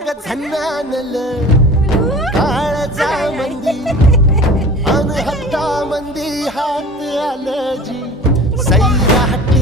ग झन्नानल काळजा मंदी अन हत्ता मंदी हात आलं जी सैराट